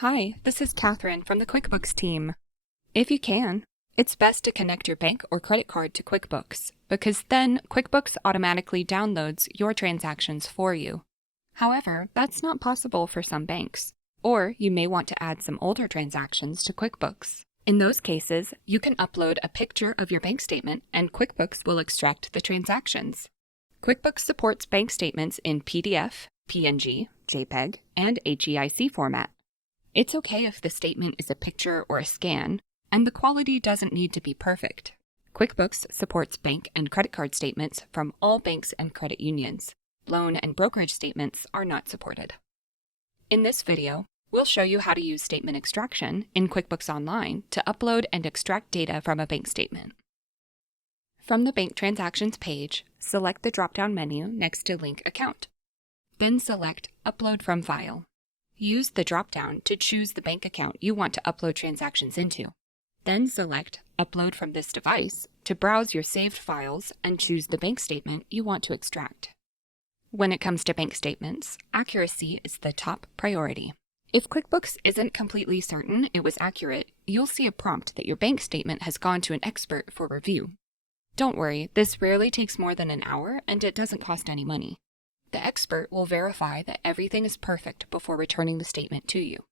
Hi, this is Catherine from the QuickBooks team. If you can, it's best to connect your bank or credit card to QuickBooks because then QuickBooks automatically downloads your transactions for you. However, that's not possible for some banks, or you may want to add some older transactions to QuickBooks. In those cases, you can upload a picture of your bank statement and QuickBooks will extract the transactions. QuickBooks supports bank statements in PDF, PNG, JPEG, and HEIC format. It's okay if the statement is a picture or a scan, and the quality doesn't need to be perfect. QuickBooks supports bank and credit card statements from all banks and credit unions. Loan and brokerage statements are not supported. In this video, we'll show you how to use statement extraction in QuickBooks Online to upload and extract data from a bank statement. From the Bank Transactions page, select the drop-down menu next to Link Account. Then select Upload from File. Use the drop-down to choose the bank account you want to upload transactions into. Then select Upload from this device to browse your saved files and choose the bank statement you want to extract. When it comes to bank statements, accuracy is the top priority. If QuickBooks isn't completely certain it was accurate, you'll see a prompt that your bank statement has gone to an expert for review. Don't worry, this rarely takes more than an hour and it doesn't cost any money. The expert will verify that everything is perfect before returning the statement to you.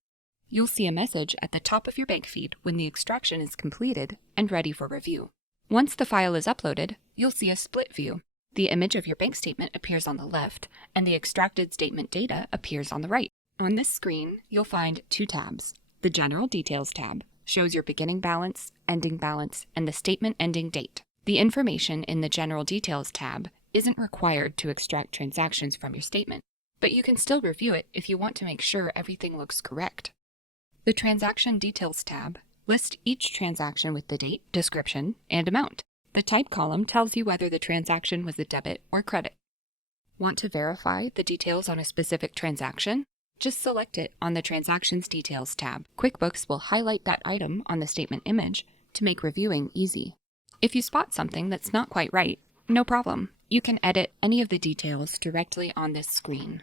You'll see a message at the top of your bank feed when the extraction is completed and ready for review. Once the file is uploaded, you'll see a split view. The image of your bank statement appears on the left, and the extracted statement data appears on the right. On this screen, you'll find two tabs. The General Details tab shows your beginning balance, ending balance, and the statement ending date. The information in the General Details tab isn't required to extract transactions from your statement, but you can still review it if you want to make sure everything looks correct. The Transaction Details tab lists each transaction with the date, description, and amount. The Type column tells you whether the transaction was a debit or credit. Want to verify the details on a specific transaction? Just select it on the Transactions Details tab. QuickBooks will highlight that item on the statement image to make reviewing easy. If you spot something that's not quite right, no problem. You can edit any of the details directly on this screen.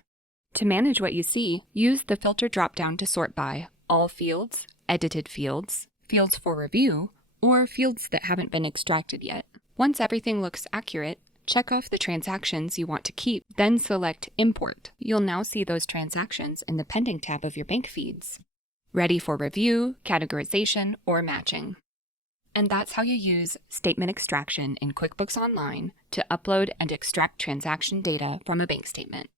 To manage what you see, use the Filter drop-down to sort by All Fields, Edited Fields, Fields for Review, or fields that haven't been extracted yet. Once everything looks accurate, check off the transactions you want to keep, then select Import. You'll now see those transactions in the Pending tab of your bank feeds, ready for review, categorization, or matching. And that's how you use statement extraction in QuickBooks Online to upload and extract transaction data from a bank statement.